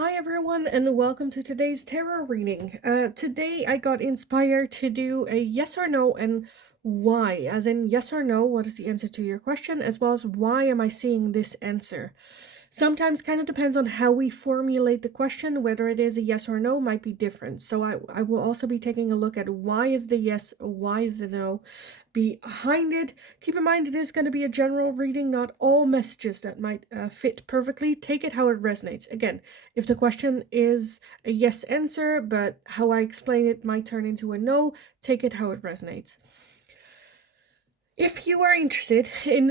Hi everyone and welcome to today's tarot reading. Today I got inspired to do a yes or no and why, as in yes or no, what is the answer to your question, as well as why am I seeing this answer. Sometimes kind of depends on how we formulate the question, whether it is a yes or no might be different. So I will also be taking a look at why is the yes, why is the no behind it. Keep in mind it is going to be a general reading, not all messages that might fit perfectly. Take it how it resonates. Again, if the question is a yes answer, but how I explain it might turn into a no, take it how it resonates. If you are interested in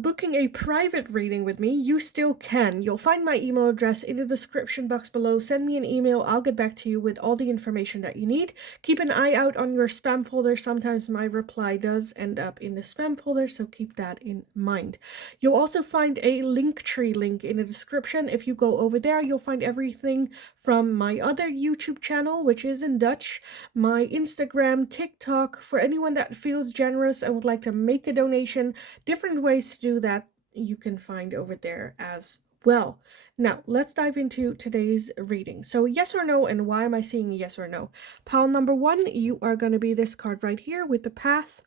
booking a private reading with me, you still can. You'll find my email address in the description box below. Send me an email. I'll get back to you with all the information that you need. Keep an eye out on your spam folder. Sometimes my reply does end up in the spam folder, so keep that in mind. You'll also find a Linktree link in the description. If you go over there, you'll find everything from my other YouTube channel, which is in Dutch, my Instagram, TikTok, for anyone that feels generous and would like to make a donation. Different ways to do that you can find over there as well. Now, let's dive into today's reading. So, yes or no, and why am I seeing yes or no? Pile number 1, you are going to be this card right here with the path.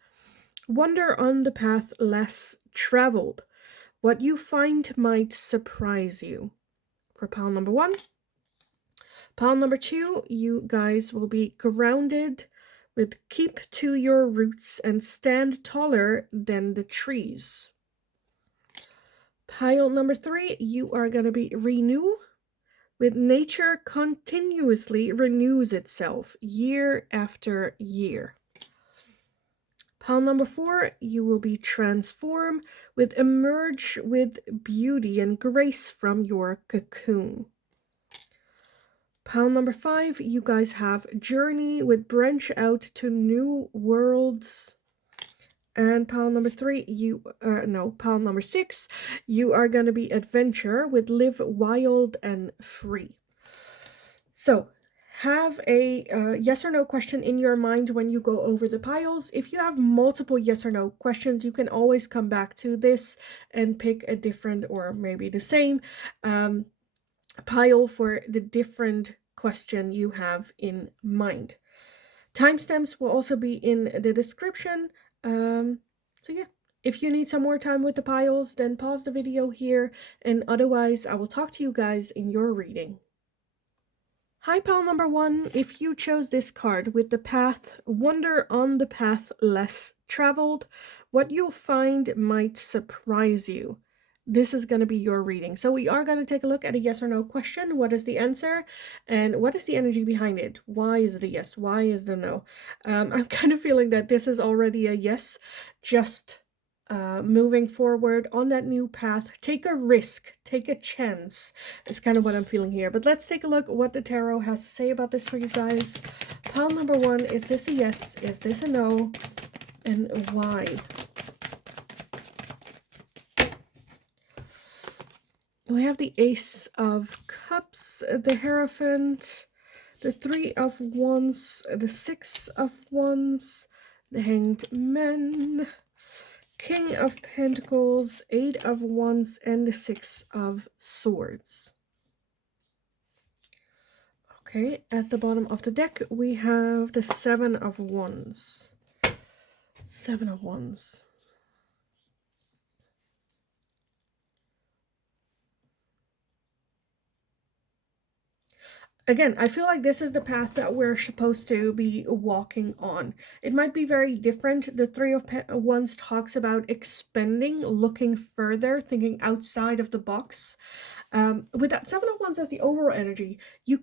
Wander on the path less traveled. What you find might surprise you. For pile number 1. Pile number 2, you guys will be grounded with keep to your roots and stand taller than the trees. Pile number 3, you are going to be renew with nature continuously renews itself year after year. Pile number 4, you will be transform with emerge with beauty and grace from your cocoon. Pile number 5, you guys have journey with branch out to new worlds. And pile number 3, pile number 6, you are going to be adventure with live wild and free. So have a yes or no question in your mind when you go over the piles. If you have multiple yes or no questions, you can always come back to this and pick a different or maybe the same pile for the different question you have in mind. Timestamps will also be in the description. So yeah, if you need some more time with the piles, then pause the video here, and otherwise I will talk to you guys in your reading. Hi pile number 1, if you chose this card with the path, wander on the path less traveled, what you'll find might surprise you. This is going to be your reading. So we are going to take a look at a yes or no question. What is the answer? And what is the energy behind it? Why is it a yes? Why is the no? I'm kind of feeling that this is already a yes. Just moving forward on that new path. Take a risk. Take a chance. Is kind of what I'm feeling here. But let's take a look what the tarot has to say about this for you guys. Pile number 1. Is this a yes? Is this a no? And why? We have the Ace of Cups, the Hierophant, the 3 of Wands, the 6 of Wands, the Hanged Man, King of Pentacles, 8 of Wands, and the 6 of Swords. Okay, at the bottom of the deck, we have the 7 of Wands. 7 of Wands. Again, I feel like this is the path that we're supposed to be walking on. It might be very different. The 3 of Wands talks about expanding, looking further, thinking outside of the box. With that 7 of Wands as the overall energy, you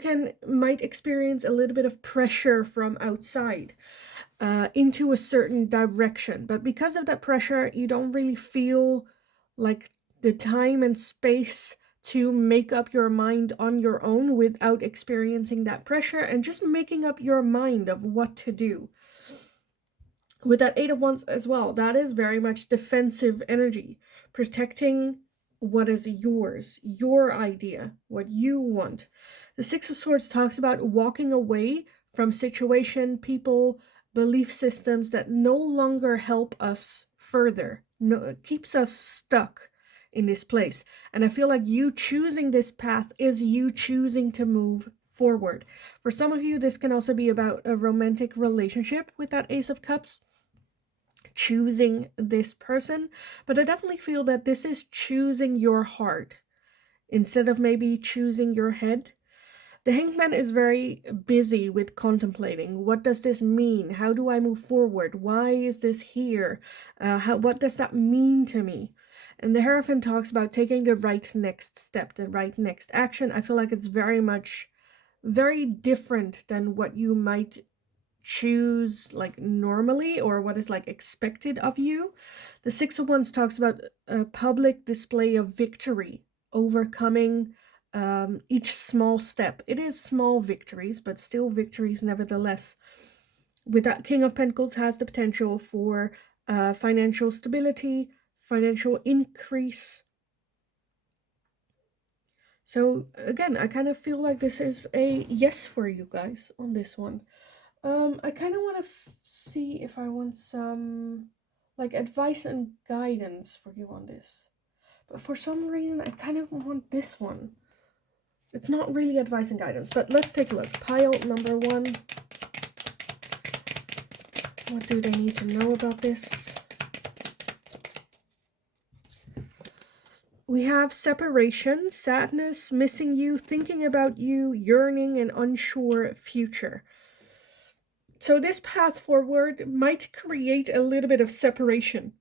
might experience a little bit of pressure from outside into a certain direction. But because of that pressure, you don't really feel like the time and space to make up your mind on your own without experiencing that pressure and just making up your mind of what to do. With that 8 of Wands as well, that is very much defensive energy, protecting what is yours, your idea, what you want. The 6 of Swords talks about walking away from situation, people, belief systems that no longer help us further, keeps us stuck in this place. And I feel like you choosing this path is you choosing to move forward. For some of you, this can also be about a romantic relationship with that Ace of Cups, choosing this person. But I definitely feel that this is choosing your heart instead of maybe choosing your head. The Hanged Man is very busy with contemplating. What does this mean? How do I move forward? Why is this here? What does that mean to me? And the Hierophant talks about taking the right next step, the right next action. I feel like it's very different than what you might choose like normally, or what is like expected of you. The Six of Wands talks about a public display of victory, overcoming each small step. It is small victories, but still victories nevertheless. With that, King of Pentacles has the potential for financial stability, financial increase. So again, I kind of feel like this is a yes for you guys on this one. I kind of want to see if I want some like advice and guidance for you on this. But for some reason, I kind of want this one. It's not really advice and guidance, but let's take a look. Pile number 1. What do they need to know about this? We have separation, sadness, missing you, thinking about you, yearning, and unsure future. So this path forward might create a little bit of separation.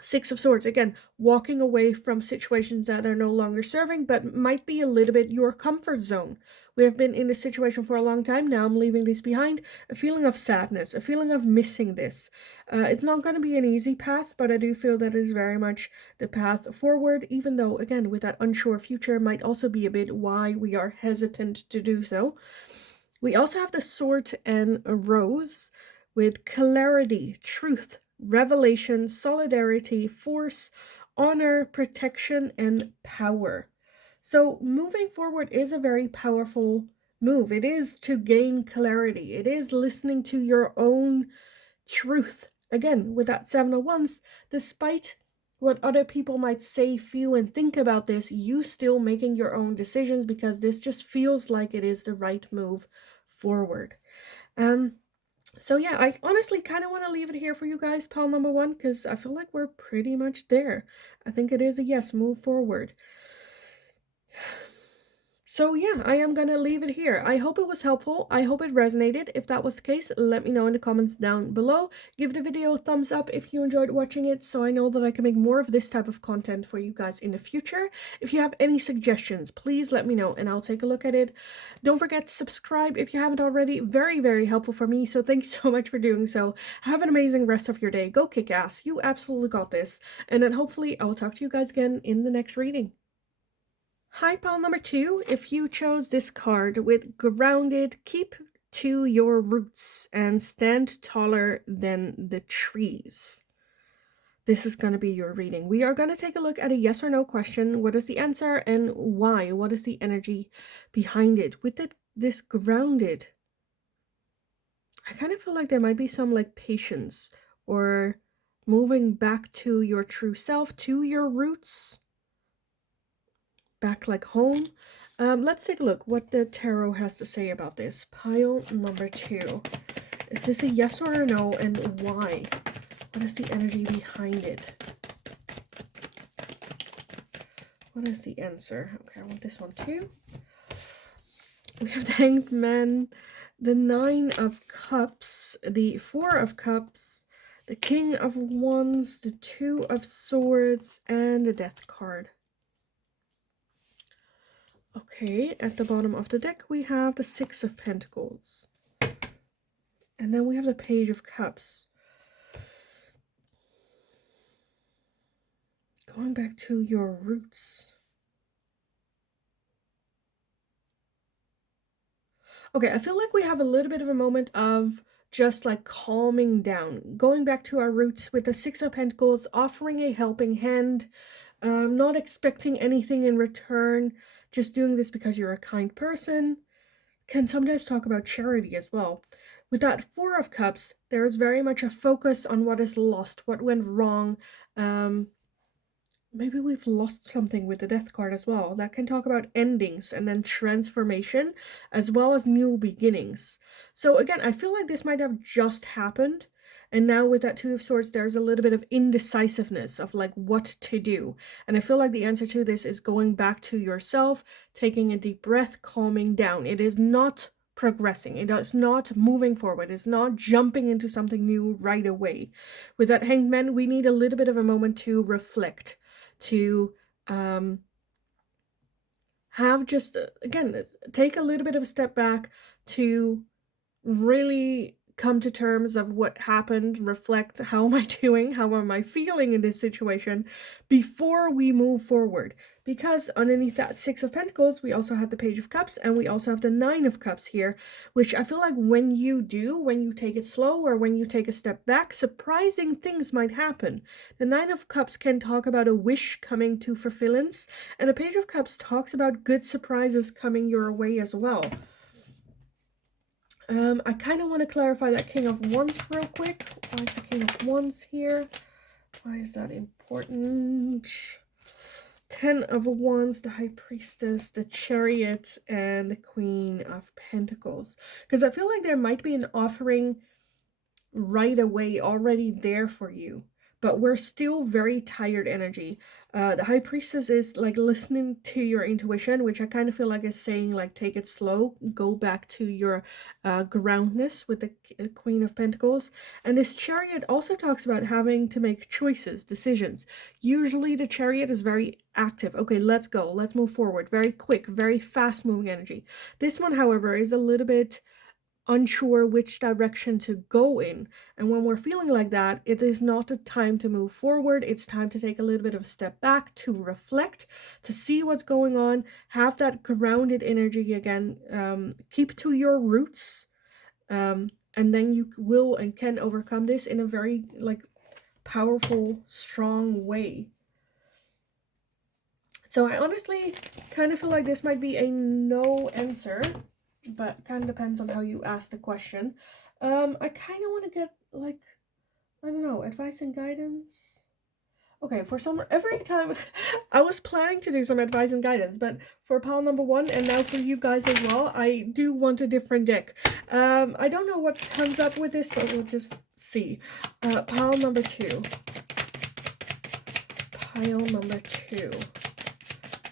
Six of Swords, again, walking away from situations that are no longer serving, but might be a little bit your comfort zone. We have been in this situation for a long time. Now I'm leaving this behind. A feeling of sadness, a feeling of missing this. It's not going to be an easy path, but I do feel that it is very much the path forward, even though, again, with that unsure future might also be a bit why we are hesitant to do so. We also have the Sword and a Rose with clarity, truth, revelation, solidarity, force, honor, protection, and power. So moving forward is a very powerful move. It is to gain clarity. It is listening to your own truth. Again, with that Seven of Wands, despite what other people might say, feel, and think about this, you still making your own decisions because this just feels like it is the right move forward. So yeah, I honestly kind of want to leave it here for you guys, pile number 1, because I feel like we're pretty much there. I think it is a yes, move forward. So yeah, I am going to leave it here. I hope it was helpful. I hope it resonated. If that was the case, let me know in the comments down below. Give the video a thumbs up if you enjoyed watching it, so I know that I can make more of this type of content for you guys in the future. If you have any suggestions, please let me know and I'll take a look at it. Don't forget to subscribe if you haven't already. Very, very helpful for me, so thanks so much for doing so. Have an amazing rest of your day. Go kick ass. You absolutely got this. And then hopefully I will talk to you guys again in the next reading. Hi, pile number 2. If you chose this card with grounded, keep to your roots and stand taller than the trees, this is going to be your reading. We are going to take a look at a yes or no question. What is the answer and why? What is the energy behind it? With this grounded, I kind of feel like there might be some like patience or moving back to your true self, to your roots. Back like home. Let's take a look what the tarot has to say about this. Pile number 2. Is this a yes or a no, and why? What is the energy behind it? What is the answer? Okay, I want this one too. We have the Hanged Man, the 9 of Cups, the 4 of Cups, the King of Wands, the 2 of Swords, and the Death card. Okay, at the bottom of the deck, we have the 6 of Pentacles. And then we have the Page of Cups. Going back to your roots. Okay, I feel like we have a little bit of a moment of just like calming down. Going back to our roots with the 6 of Pentacles, offering a helping hand, not expecting anything in return. Just doing this because you're a kind person. Can sometimes talk about charity as well. With that 4 of Cups, there is very much a focus on what is lost, what went wrong, Maybe we've lost something with the death card as well. That can talk about endings and then transformation as well as new beginnings. So again, I feel like this might have just happened. And now with that Two of Swords, there's a little bit of indecisiveness of like what to do. And I feel like the answer to this is going back to yourself, taking a deep breath, calming down. It is not progressing. It is not moving forward. It's not jumping into something new right away. With that Hanged Man, we need a little bit of a moment to reflect, to have just, again, take a little bit of a step back to really come to terms of what happened, reflect, how am I doing, how am I feeling in this situation before we move forward. Because underneath that Six of Pentacles, we also have the Page of Cups, and we also have the Nine of Cups here, which I feel like when you take it slow, or when you take a step back, surprising things might happen. The Nine of Cups can talk about a wish coming to fulfillance, and the Page of Cups talks about good surprises coming your way as well. I kind of want to clarify that King of Wands real quick. Why is the King of Wands here? Why is that important? 10 of Wands, the High Priestess, the Chariot, and the Queen of Pentacles. Because I feel like there might be an offering right away already there for you, but we're still very tired energy. The High Priestess is like listening to your intuition, which I kind of feel like is saying like take it slow, go back to your groundness with the Queen of Pentacles. And this Chariot also talks about having to make choices, decisions. Usually the Chariot is very active. Okay, let's go, let's move forward, very quick, very fast moving energy. This one, however, is a little bit unsure which direction to go in. And when we're feeling like that, it is not a time to move forward. It's time to take a little bit of a step back, to reflect, to see what's going on, have that grounded energy again, keep to your roots, and then you will and can overcome this in a very like powerful, strong way. So I honestly kind of feel like this might be a no answer, but kind of depends on how you ask the question. I kind of want to get like, I don't know, advice and guidance. Okay, for some, every time I was planning to do some advice and guidance, but for pile number 1 and now for you guys as well, I do want a different deck. I don't know what comes up with this, but we'll just see. Pile number 2. Pile number 2.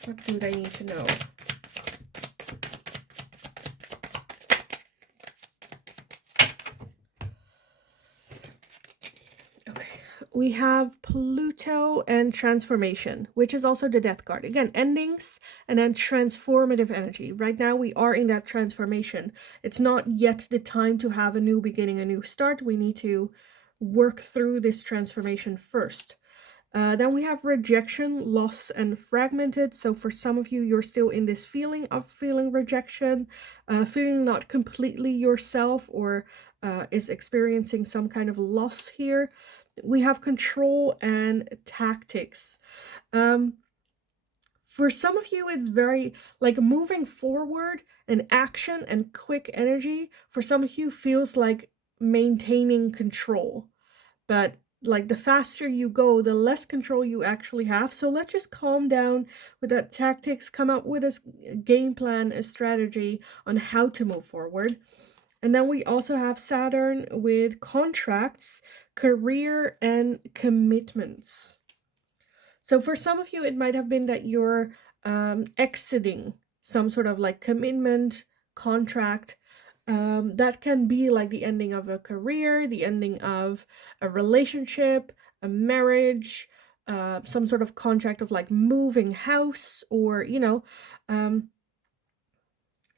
What do they need to know? We have Pluto and transformation, which is also the death card. Again, endings and then transformative energy. Right now we are in that transformation. It's not yet the time to have a new beginning, a new start. We need to work through this transformation first. Then we have rejection, loss, and fragmented. So for some of you, you're still in this feeling of feeling rejection, feeling not completely yourself, or is experiencing some kind of loss here. We have control and tactics. For some of you, it's very like moving forward and action and quick energy. For some of you, feels like maintaining control. But like the faster you go, the less control you actually have. So let's just calm down with that tactics, come up with a game plan, a strategy on how to move forward. And then we also have Saturn with contracts, career, and commitments. So for some of you, it might have been that you're exiting some sort of like commitment, contract. That can be like the ending of a career, the ending of a relationship, a marriage, some sort of contract of like moving house, or, you know,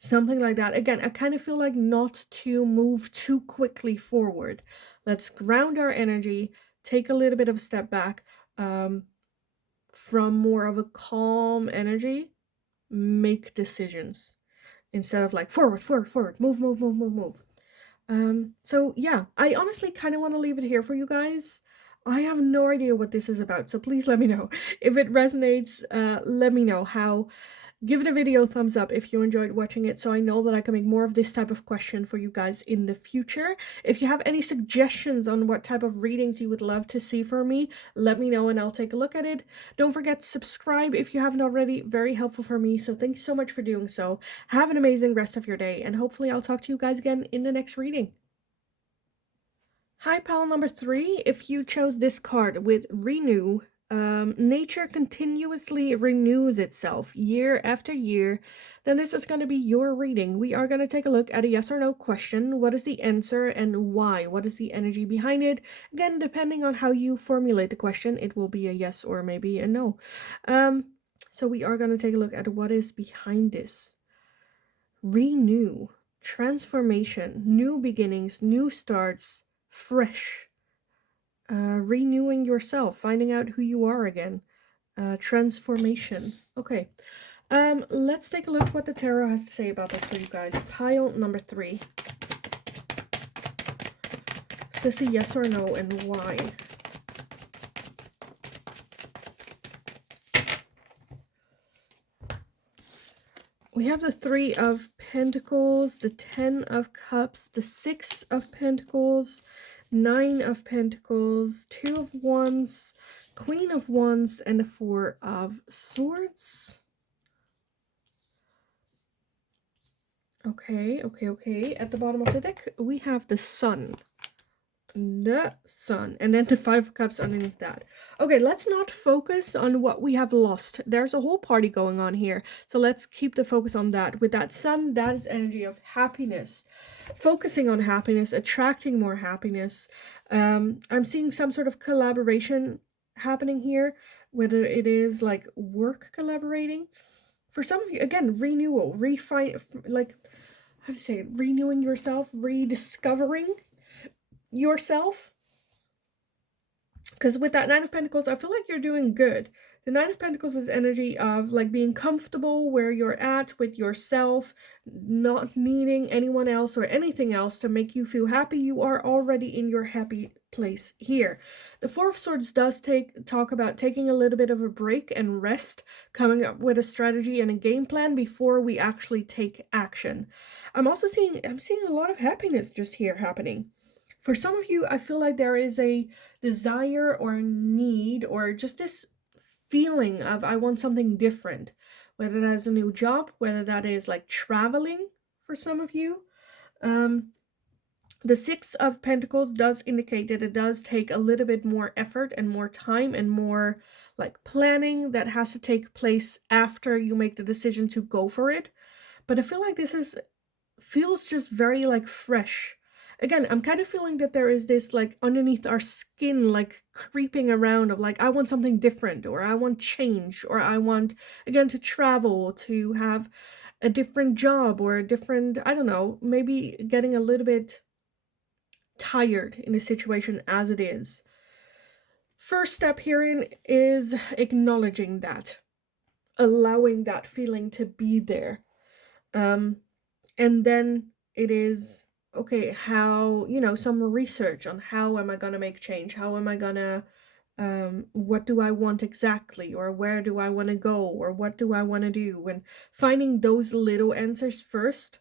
something like that. Again, I kind of feel like not to move too quickly forward. Let's ground our energy, take a little bit of a step back, from more of a calm energy, make decisions instead of like forward, move. So yeah, I honestly kind of want to leave it here for you guys. I have no idea what this is about, so please let me know. If it resonates, let me know how Give the video a thumbs up if you enjoyed watching it, so I know that I can make more of this type of question for you guys in the future. If you have any suggestions on what type of readings you would love to see from me, let me know and I'll take a look at it. Don't forget to subscribe if you haven't already. Very helpful for me, so thanks so much for doing so. Have an amazing rest of your day, and hopefully I'll talk to you guys again in the next reading. Hi, pile number 3. If you chose this card with Renew, nature continuously renews itself year after year, then this is going to be your reading. We are going to take a look at a yes or no question. What is the answer and why? What is the energy behind it? Again, depending on how you formulate the question, it will be a yes or maybe a no. So we are going to take a look at what is behind this. Renew, transformation, new beginnings, new starts, fresh. Renewing yourself, finding out who you are again. Transformation. Okay. Let's take a look what the tarot has to say about this for you guys. Pile number 3. Is this a yes or no, and why? We have the 3 of Pentacles, the 10 of Cups, the 6 of Pentacles, 9 of Pentacles, 2 of Wands, Queen of Wands, and the 4 of Swords. Okay. At the bottom of the deck, we have the Sun. The Sun, and then the 5 of Cups underneath that. Okay, let's not focus on what we have lost. There's a whole party going on here, so let's keep the focus on that. With that Sun, that is energy of happiness, focusing on happiness, attracting more happiness. I'm seeing some sort of collaboration happening here, whether it is like work collaborating. For some of you, again, renewal, refine, like, how to say it, renewing yourself, rediscovering yourself. Because with that 9 of Pentacles, I feel like you're doing good. The 9 of Pentacles is energy of like being comfortable where you're at with yourself, not needing anyone else or anything else to make you feel happy. You are already in your happy place here. The 4 of Swords does talk about taking a little bit of a break and rest, coming up with a strategy and a game plan before we actually take action. I'm seeing a lot of happiness just here happening. For some of you, I feel like there is a desire or need or just this feeling of I want something different, whether that is a new job, whether that is like traveling for some of you. The 6 of Pentacles does indicate that it does take a little bit more effort and more time and more like planning that has to take place after you make the decision to go for it. But I feel like this feels just very like fresh. Again, I'm kind of feeling that there is this like underneath our skin, like creeping around of like, I want something different, or I want change, or I want, again, to travel, to have a different job or a different, I don't know, maybe getting a little bit tired in a situation as it is. First step herein is acknowledging that, allowing that feeling to be there. And then it is, okay, how, some research on how am I going to make change? How am I going to, what do I want exactly? Or where do I want to go? Or what do I want to do? And finding those little answers first,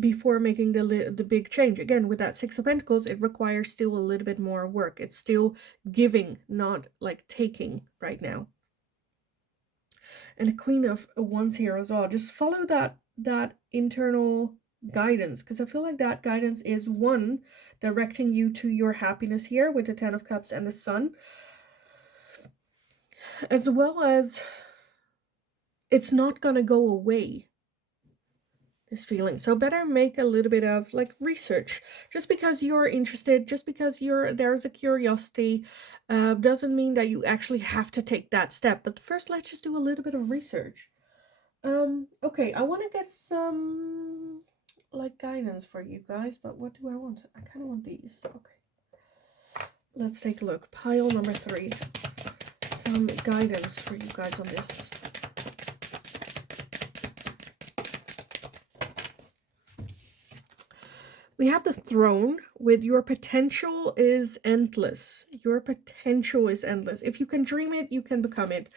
before making the big change. Again, with that 6 of Pentacles, it requires still a little bit more work. It's still giving, not like taking right now. And the Queen of Wands here as well. Just follow that internal guidance, because I feel like that guidance is one directing you to your happiness here with the 10 of Cups and the Sun, as well as it's not gonna go away, this feeling. So better make a little bit of like research. Just because you're interested, just because there's a curiosity, doesn't mean that you actually have to take that step. But first, let's just do a little bit of research. Okay, I want to get some like guidance for you guys, but what do I want? I kind of want these. Okay, let's take a look. Pile number 3. Some guidance for you guys on this. We have the Throne with your potential is endless. Your potential is endless. If you can dream it, you can become it.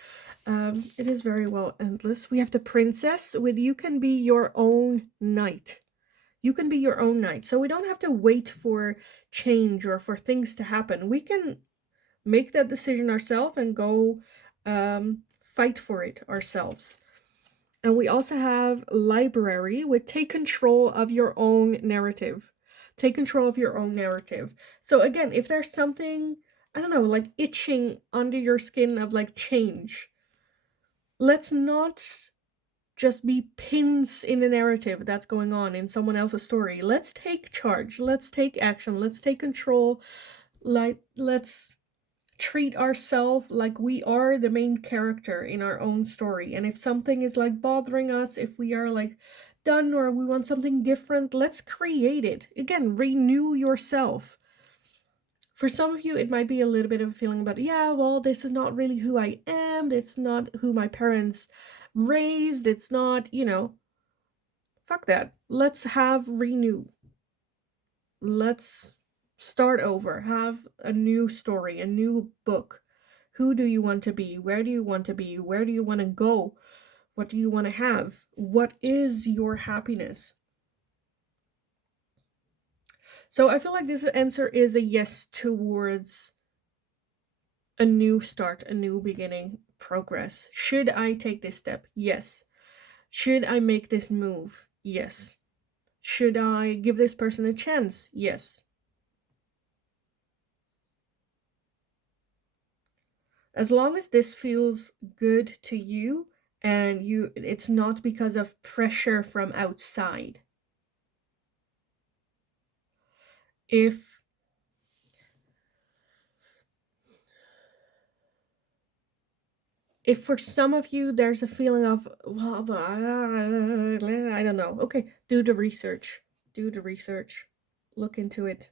It is very well endless. We have the princess with you can be your own knight. You can be your own knight. So we don't have to wait for change or for things to happen. We can make that decision ourselves and go fight for it ourselves. And we also have library with take control of your own narrative. Take control of your own narrative. So again, if there's something, I don't know, like itching under your skin of like change, let's not just be pins in a narrative that's going on in someone else's story. Let's take charge. Let's take action. Let's take control. Like, let's treat ourselves like we are the main character in our own story. And if something is like bothering us, if we are like done or we want something different, let's create it. Again, renew yourself. For some of you, it might be a little bit of a feeling about, yeah, well, this is not really who I am. It's not who my parents raised. It's not, fuck that. Let's have renew. Let's start over. Have a new story, a new book. Who do you want to be? Where do you want to be? Where do you want to go? What do you want to have? What is your happiness? So I feel like this answer is a yes towards a new start, a new beginning, progress. Should I take this step? Yes. Should I make this move? Yes. Should I give this person a chance? Yes. As long as this feels good to you and it's not because of pressure from outside. If for some of you there's a feeling of, well, I don't know. Okay, do the research. Look into it.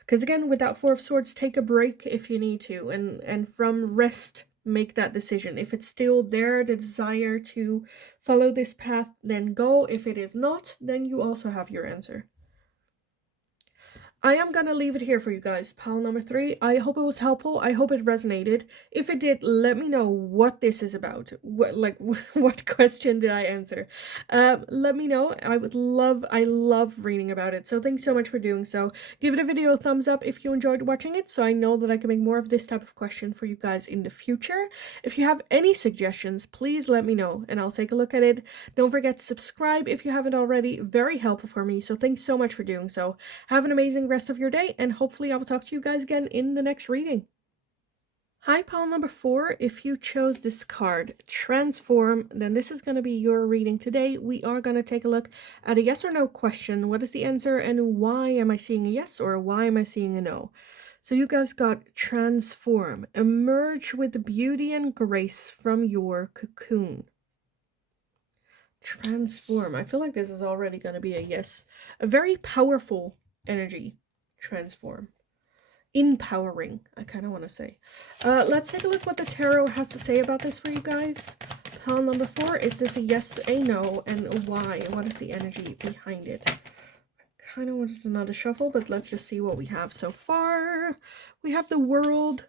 Because again, with that Four of Swords, take a break if you need to, and from rest, make that decision. If it's still there, the desire to follow this path, then go. If it is not, then you also have your answer. I am gonna leave it here for you guys. Pile number 3. I hope it was helpful. I hope it resonated. If it did, let me know what this is about. What question did I answer? Let me know. I love reading about it. So thanks so much for doing so. Give it a video a thumbs up if you enjoyed watching it, so I know that I can make more of this type of question for you guys in the future. If you have any suggestions, please let me know and I'll take a look at it. Don't forget to subscribe if you haven't already. Very helpful for me. So thanks so much for doing so. Have an amazing rest of your day, and hopefully I will talk to you guys again in the next reading. Hi, pile number 4. If you chose this card, Transform, then this is going to be your reading today. We are going to take a look at a yes or no question. What is the answer, and why am I seeing a yes or why am I seeing a no? So you guys got Transform. Emerge with beauty and grace from your cocoon. Transform. I feel like this is already going to be a yes. A very powerful energy. Transform. Empowering, I kind of want to say. Let's take a look what the tarot has to say about this for you guys. Pile number 4. Is this a yes, a no, and why? What is the energy behind it? I kind of wanted another shuffle, but let's just see what we have so far. We have the World.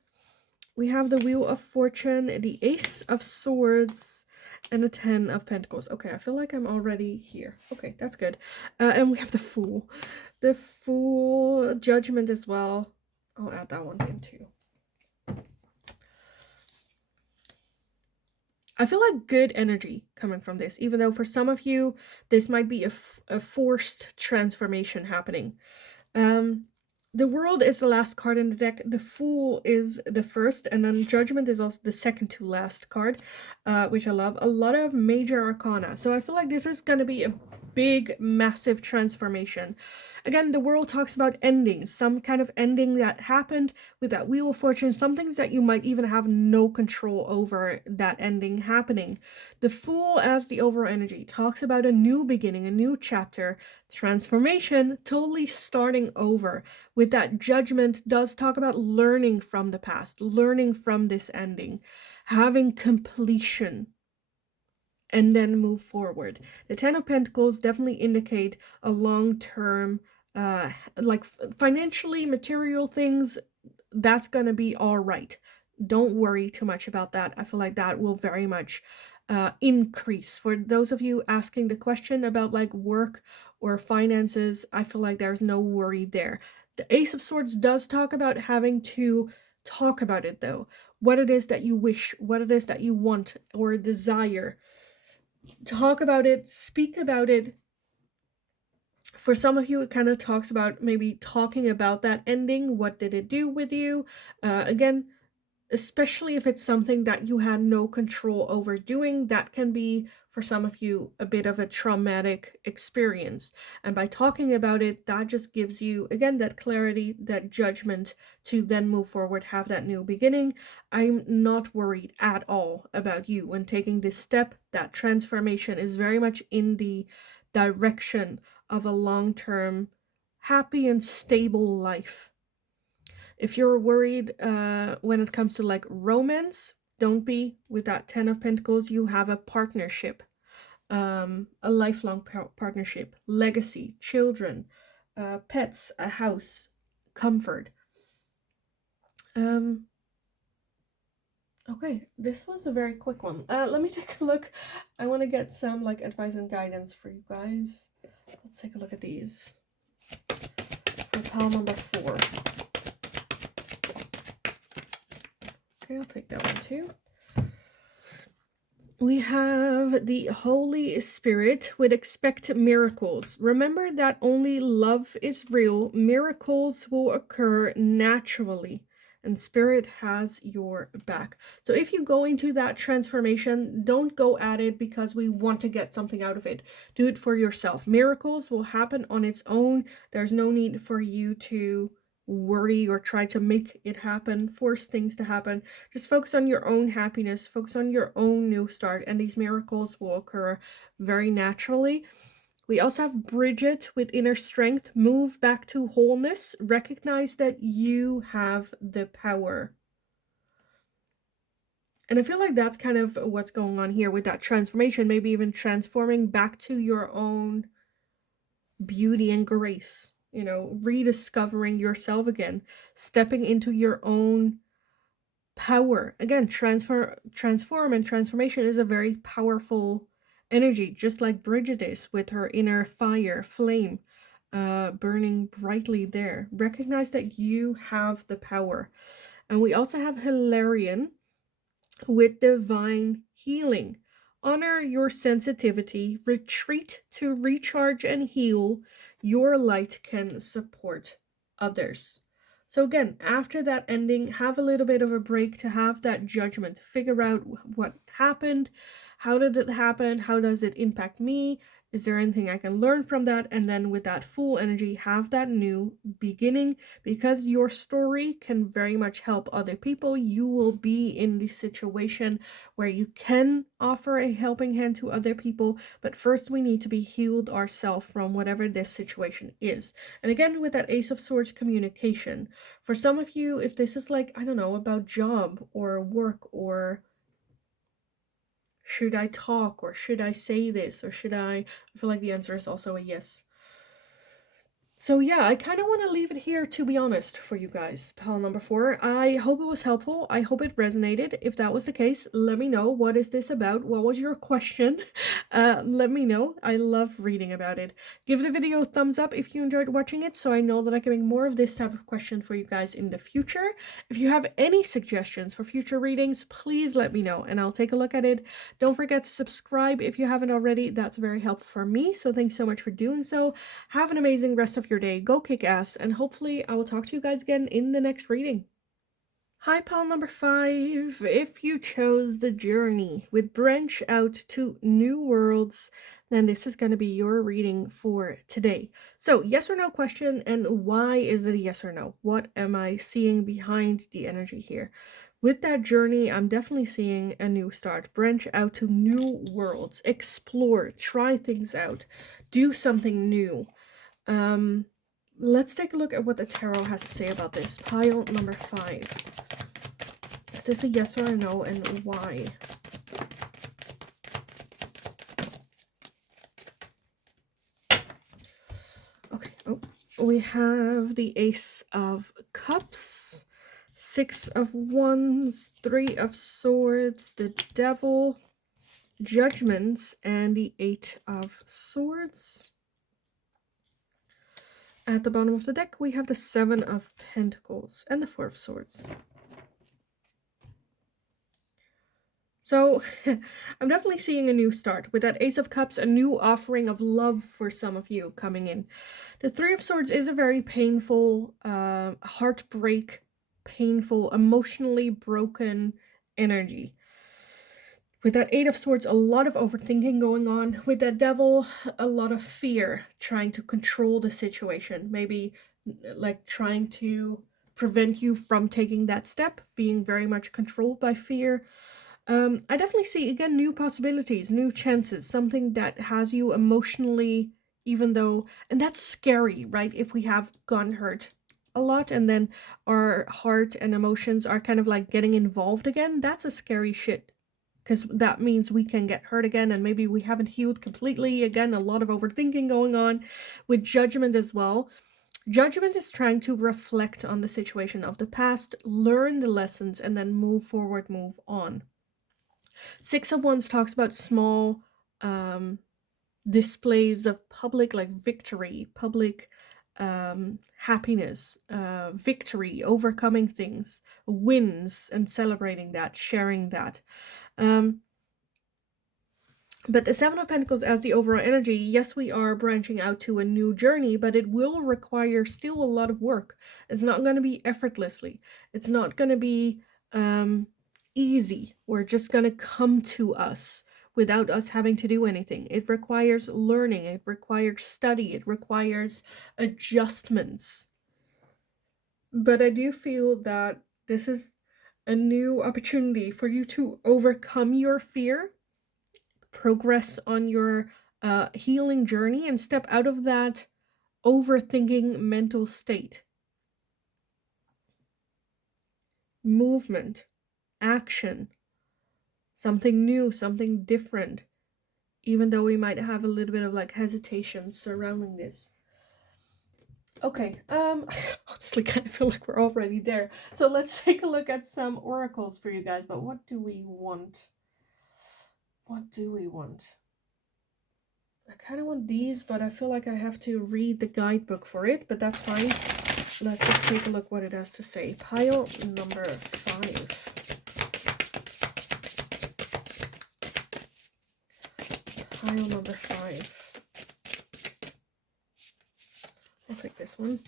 We have the Wheel of Fortune, the Ace of Swords, and the 10 of Pentacles. Okay, I feel like I'm already here. Okay, that's good. And we have the Fool. The Fool, Judgment as well. I'll add that one in too. I feel like good energy coming from this, even though for some of you, this might be a forced transformation happening. The World is the last card in the deck. The Fool is the first, and then Judgment is also the second to last card, which I love. A lot of major arcana. So I feel like this is going to be a big, massive transformation. Again, the World talks about endings, some kind of ending that happened with that Wheel of Fortune, some things that you might even have no control over that ending happening. The Fool, as the overall energy, talks about a new beginning, a new chapter, transformation, totally starting over. With that, Judgment does talk about learning from the past, learning from this ending, having completion, and then move forward. The 10 of Pentacles definitely indicate a long-term, like financially, material things, that's going to be all right. don't worry too much about that. I feel like that will very much increase. For those of you asking the question about like work or finances, I feel like there's no worry there. The Ace of Swords does talk about having to talk about it though. What it is that you wish, what it is that you want or desire. Talk about it, speak about it. For some of you, it kind of talks about maybe talking about that ending. What did it do with you? Again, especially if it's something that you had no control over doing, that can be, for some of you, a bit of a traumatic experience. And by talking about it, that just gives you, again, that clarity, that judgment to then move forward, have that new beginning. I'm not worried at all about you when taking this step. That transformation is very much in the direction of a long-term, happy and stable life. If you're worried when it comes to like romance, don't be. With that 10 of Pentacles, you have a partnership, a lifelong partnership, legacy, children, pets, a house, comfort. Okay, this was a very quick one. Let me take a look. I want to get some like advice and guidance for you guys. Let's take a look at these. For pile number 4. Okay, I'll take that one too. We have the Holy Spirit with expect miracles. Remember that only love is real. Miracles will occur naturally, and Spirit has your back. So if you go into that transformation, don't go at it because we want to get something out of it. Do it for yourself. Miracles will happen on its own. There's no need for you to worry or try to make it happen, force things to happen. Just focus on your own happiness, focus on your own new start, and these miracles will occur very naturally. We also have Bridget with inner strength. Move back to wholeness. Recognize that you have the power. And I feel like that's kind of what's going on here with that transformation, maybe even transforming back to your own beauty and grace. You know, rediscovering yourself again, stepping into your own power. Again, transform and transformation is a very powerful energy, just like Bridget is with her inner fire, flame, burning brightly there. Recognize that you have the power. And we also have Hilarion with divine healing. Honor your sensitivity, retreat to recharge and heal. Your light can support others. So again, after that ending, have a little bit of a break to have that judgment, figure out what happened, how did it happen, how does it impact me, is there anything I can learn from that? And then with that full energy, have that new beginning, because your story can very much help other people. You will be in the situation where you can offer a helping hand to other people, but first we need to be healed ourselves from whatever this situation is. And again, with that Ace of Swords, communication. For some of you, if this is like, I don't know, about job or work, or should I talk, or should I say this, or should I feel like the answer is also a yes. So yeah, I kind of want to leave it here, to be honest, for you guys. Pile number 4. I hope it was helpful. I hope it resonated. If that was the case, let me know. What is this about? What was your question? Let me know. I love reading about it. Give the video a thumbs up if you enjoyed watching it, so I know that I can make more of this type of question for you guys in the future. If you have any suggestions for future readings, please let me know and I'll take a look at it. Don't forget to subscribe if you haven't already. That's very helpful for me, so thanks so much for doing so. Have an amazing rest of your day. Go kick ass, and hopefully I will talk to you guys again in the next reading. Hi, pile number 5. If you chose the journey with branch out to new worlds, then this is going to be your reading for today. So yes or no question, and why is it a yes or no? What am I seeing behind the energy here? With that journey, I'm definitely seeing a new start. Branch out to new worlds. Explore. Try things out. Do something new. Let's take a look at what the tarot has to say about this. Pile number 5. Is this a yes or a no, and why? Okay, we have the Ace of Cups, Six of Wands, Three of Swords, the Devil, Judgments, and the Eight of Swords. At the bottom of the deck, we have the Seven of Pentacles and the Four of Swords. So I'm definitely seeing a new start. With that Ace of Cups, a new offering of love for some of you coming in. The Three of Swords is a very painful, heartbreak, painful, emotionally broken energy. With that Eight of Swords, a lot of overthinking going on. With that Devil, a lot of fear, trying to control the situation. Maybe like trying to prevent you from taking that step, being very much controlled by fear. I definitely see, again, new possibilities, new chances, something that has you emotionally, even though, and that's scary, right? If we have gotten hurt a lot and then our heart and emotions are kind of like getting involved again, that's a scary shit. Because that means we can get hurt again and maybe we haven't healed completely. Again, a lot of overthinking going on with Judgment as well. Judgment is trying to reflect on the situation of the past, learn the lessons, and then move forward, move on. Six of Wands talks about small displays of public, like victory, public happiness, victory, overcoming things, wins, and celebrating that, sharing that. But the Seven of Pentacles as the overall energy, yes, we are branching out to a new journey, but it will require still a lot of work. It's not going to be effortlessly. It's not going to be easy. We're just going to come to us without us having to do anything. It requires learning. It requires study. It requires adjustments. But I do feel that this is a new opportunity for you to overcome your fear, progress on your healing journey, and step out of that overthinking mental state. Movement, action, something new, something different, even though we might have a little bit of like hesitation surrounding this. Okay, I honestly kind of feel like we're already there. So let's take a look at some oracles for you guys. But what do we want? What do we want? I kind of want these, but I feel like I have to read the guidebook for it, but that's fine. Let's just take a look what it has to say. Pile number 5. Pile number 5. I'll take this one.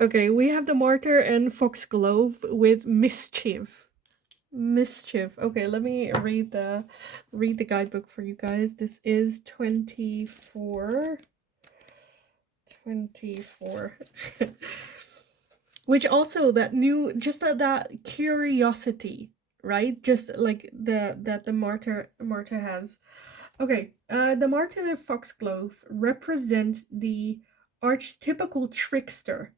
Okay, we have the Martyr and Foxglove with Mischief. Mischief. Okay, let me read the guidebook for you guys. This is 24. Which also that new, just that curiosity, right? Just like the Martyr has. Okay, the Martyr and Foxglove represent the archetypical trickster,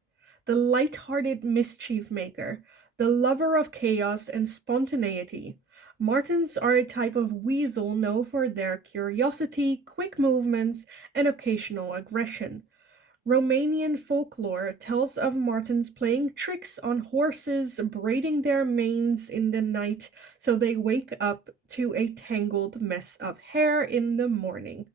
the light-hearted mischief maker, the lover of chaos and spontaneity. Martins are a type of weasel known for their curiosity, quick movements, and occasional aggression. Romanian folklore tells of martins playing tricks on horses, braiding their manes in the night so they wake up to a tangled mess of hair in the morning.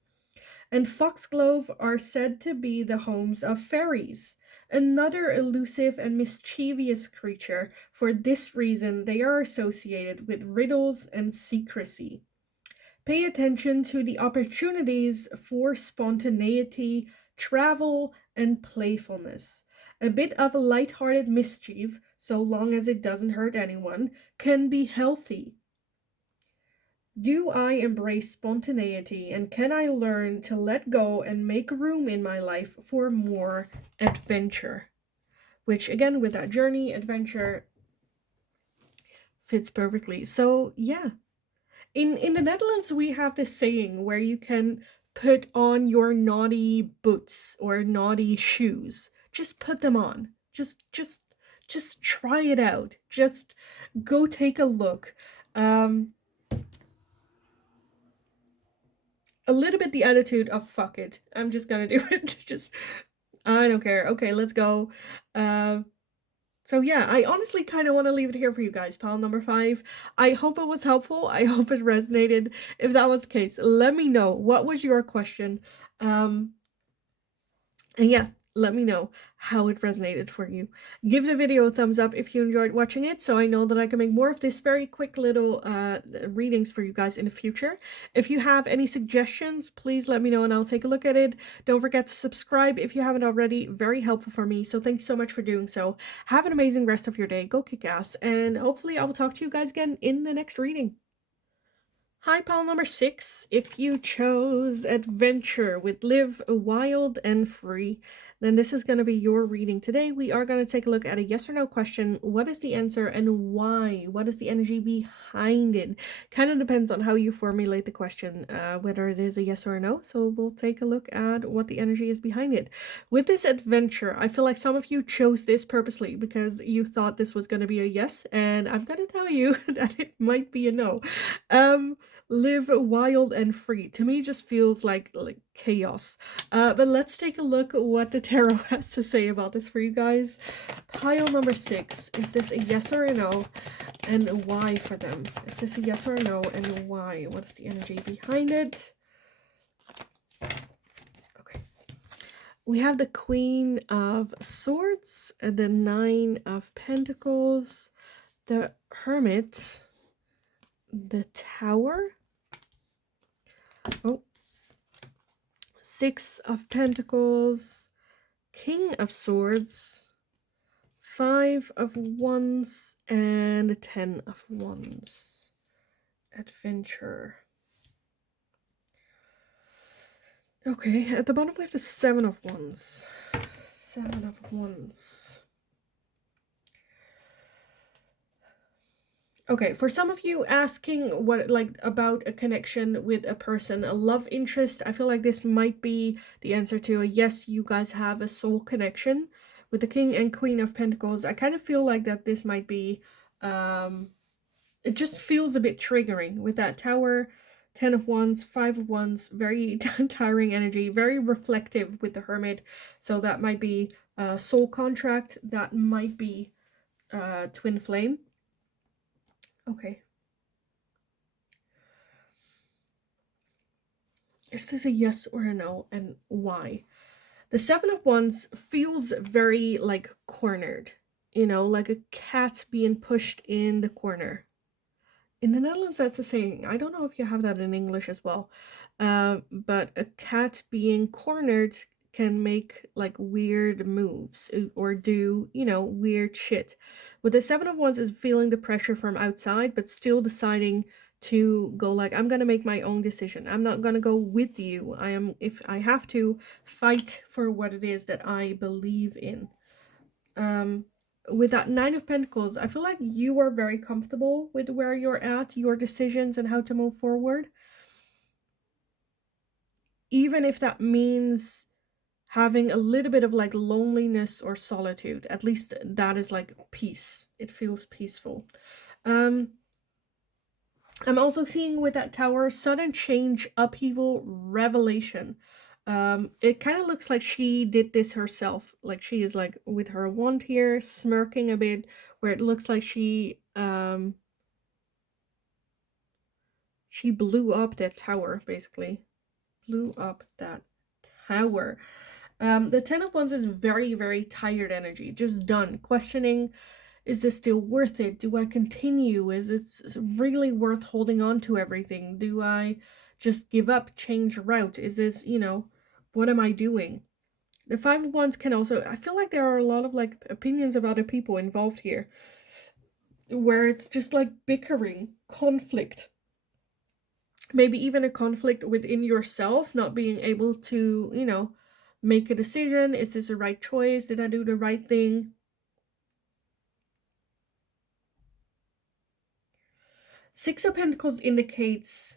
And foxglove are said to be the homes of fairies, another elusive and mischievous creature. For this reason, they are associated with riddles and secrecy. Pay attention to the opportunities for spontaneity, travel, and playfulness. A bit of light-hearted mischief, so long as it doesn't hurt anyone, can be healthy. Do I embrace spontaneity, and can I learn to let go and make room in my life for more adventure? Which, again, with that journey, adventure fits perfectly. So, yeah. In the Netherlands, we have this saying where you can put on your naughty boots or naughty shoes. Just put them on. Just try it out. Just go take a look. A little bit the attitude of fuck it. I'm just gonna do it. Just I don't care. Okay, let's go. Uh, so yeah, I honestly kind of want to leave it here for you guys, pile number 5. I hope it was helpful. I hope it resonated. If that was the case, let me know. What was your question? Um, And yeah, let me know how it resonated for you. Give the video a thumbs up if you enjoyed watching it, so I know that I can make more of this very quick little readings for you guys in the future. If you have any suggestions, please let me know and I'll take a look at it. Don't forget to subscribe if you haven't already. Very helpful for me, so thanks so much for doing so. Have an amazing rest of your day. Go kick ass, and hopefully I will talk to you guys again in the next reading. Hi, pile number 6. If you chose adventure with live wild and free, then this is going to be your reading. Today, we are going to take a look at a yes or no question. What is the answer and why? What is the energy behind it? Kind of depends on how you formulate the question, whether it is a yes or a no. So we'll take a look at what the energy is behind it. With this adventure, I feel like some of you chose this purposely because you thought this was going to be a yes, and I'm going to tell you that it might be a no. Live wild and free to me just feels like chaos, but let's take a look at what the tarot has to say about this for you guys. Pile number 6, is this a yes or a no, and why for them? Is this a yes or a no, and why? What is the energy behind it? Okay, we have the Queen of Swords and the 9 of Pentacles, the Hermit, the Tower, 6 of Pentacles, King of Swords, 5 of Wands, and 10 of Wands. Adventure. Okay, at the bottom we have the 7 of Wands. 7 of Wands. Okay, for some of you asking what, like, about a connection with a person, a love interest, I feel like this might be the answer to a yes, you guys have a soul connection. With the King and Queen of Pentacles, I kind of feel like that this might be, it just feels a bit triggering with that Tower, 10 of Wands, 5 of Wands, very tiring energy, very reflective with the Hermit. So that might be a soul contract, that might be twin flame. Okay. Is this a yes or a no, and why? The 7 of Wands feels very, like, cornered. You know, like a cat being pushed in the corner. In the Netherlands, that's a saying. I don't know if you have that in English as well. But a cat being cornered can make, like, weird moves or do, you know, weird shit. But the 7 of Wands is feeling the pressure from outside, but still deciding to go, like, I'm gonna make my own decision. I'm not gonna go with you. If I have to, fight for what it is that I believe in. With that 9 of Pentacles, I feel like you are very comfortable with where you're at, your decisions, and how to move forward. Even if that means having a little bit of, like, loneliness or solitude, at least that is like peace. It feels peaceful. I'm also seeing with that Tower, sudden change, upheaval, revelation. It kind of looks like she did this herself. Like she is, like, with her wand here, smirking a bit, where it looks like she blew up that tower, basically. Blew up that tower. The 10 of Wands is very, very tired energy, just done, questioning, is this still worth it? Do I continue? Is it really worth holding on to everything? Do I just give up, change route? Is this, you know, what am I doing? The 5 of Wands can also, I feel like there are a lot of, like, opinions of other people involved here, where it's just like bickering, conflict. Maybe even a conflict within yourself, not being able to, you know, make a decision. Is this the right choice? Did I do the right thing? 6 of Pentacles indicates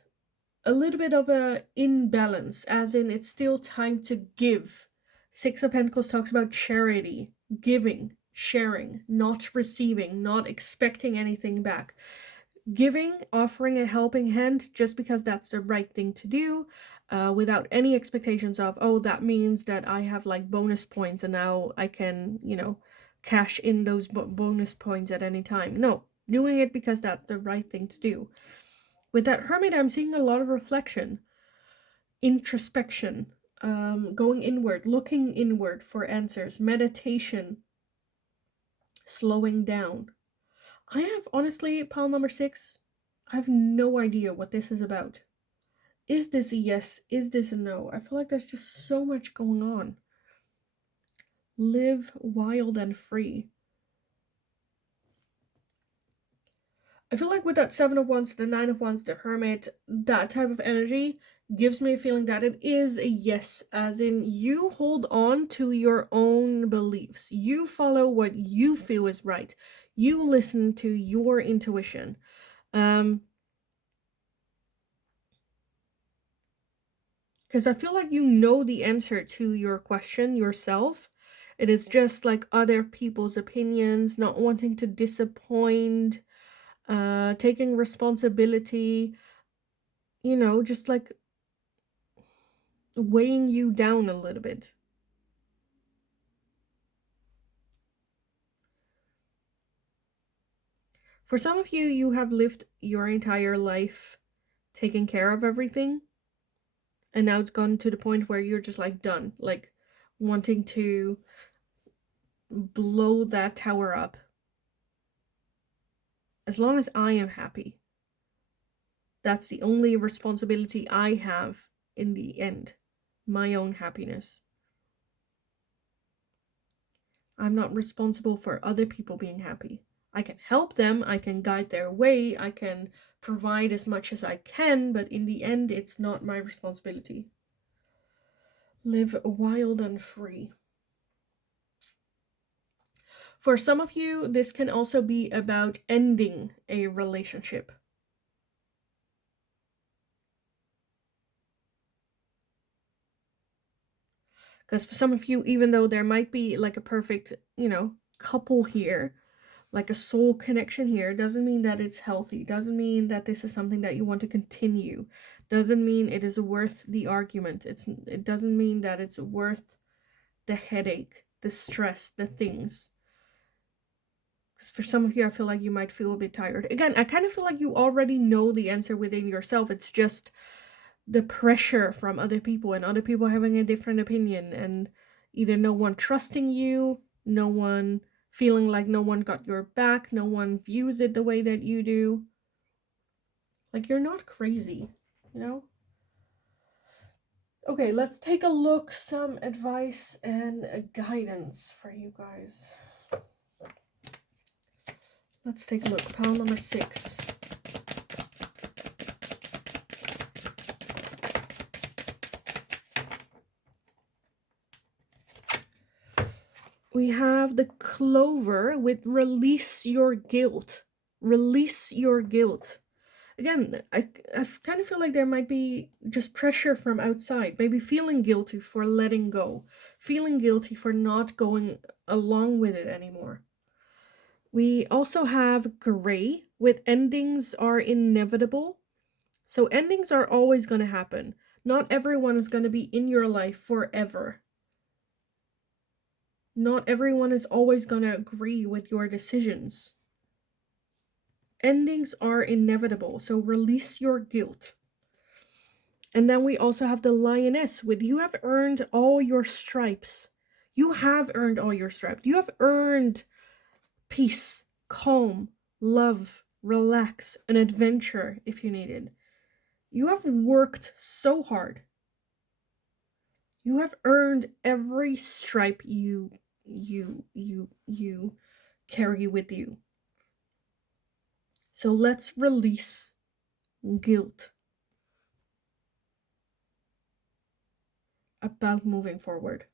a little bit of a imbalance, as in it's still time to give. 6 of Pentacles talks about charity, giving, sharing, not receiving, not expecting anything back. Giving, offering a helping hand just because that's the right thing to do, without any expectations of, oh, that means that I have like bonus points and now I can, cash in those bonus points at any time. No, doing it because that's the right thing to do. With that Hermit, I'm seeing a lot of reflection, introspection, going inward, looking inward for answers, meditation, slowing down. I have, honestly, pile number 6, I have no idea what this is about. Is this a yes? Is this a no? I feel like there's just so much going on. Live wild and free. I feel like with that 7 of Wands, the 9 of Wands, the Hermit, that type of energy gives me a feeling that it is a yes, as in you hold on to your own beliefs. You follow what you feel is right. You listen to your intuition. Because I feel like you know the answer to your question yourself. It is just like other people's opinions, not wanting to disappoint, taking responsibility, just like weighing you down a little bit. For some of you, you have lived your entire life taking care of everything, and now it's gone to the point where you're just like done, like wanting to blow that tower up. As long as I am happy, that's the only responsibility I have in the end, my own happiness. I'm not responsible for other people being happy. I can help them, I can guide their way, I can provide as much as I can, but in the end, it's not my responsibility. Live wild and free. For some of you, this can also be about ending a relationship. Because for some of you, even though there might be like a perfect, couple here, like a soul connection here, doesn't mean that it's healthy, doesn't mean that this is something that you want to continue, doesn't mean it is worth the argument. It doesn't mean that it's worth the headache, the stress, the things. Because for some of you, I feel like you might feel a bit tired. Again, I kind of feel like you already know the answer within yourself. It's just the pressure from other people and other people having a different opinion, and either no one trusting you, no one feeling like no one got your back, no one views it the way that you do. Like, you're not crazy, Okay, let's take a look, some advice and guidance for you guys. Let's take a look. Pile number 6. We have the Clover with release your guilt. Release your guilt. Again, I kind of feel like there might be just pressure from outside. Maybe feeling guilty for letting go. Feeling guilty for not going along with it anymore. We also have Gray with endings are inevitable. So endings are always going to happen. Not everyone is going to be in your life forever. Not everyone is always going to agree with your decisions. Endings are inevitable, so release your guilt. And then we also have the Lioness with you have earned all your stripes. You have earned all your stripes. You have earned peace, calm, love, relax, an adventure if you needed. You have worked so hard. You have earned every stripe you carry with you. So let's release guilt about moving forward.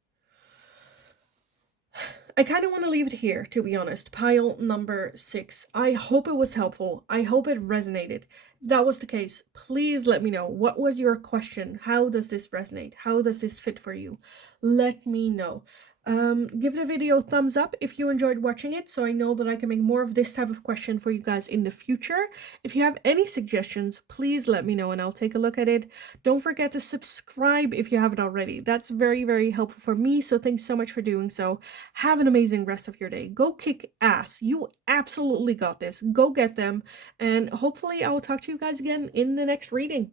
I kind of want to leave it here, to be honest. Pile number 6. I hope it was helpful. I hope it resonated. If that was the case, please let me know. What was your question? How does this resonate? How does this fit for you? Let me know. Give the video a thumbs up if you enjoyed watching it, so I know that I can make more of this type of question for you guys in the future. If you have any suggestions, please let me know and I'll take a look at it. Don't forget to subscribe if you haven't already. That's very, very helpful for me, so thanks so much for doing so. Have an amazing rest of your day. Go kick ass. You absolutely got this. Go get them, and hopefully I will talk to you guys again in the next reading.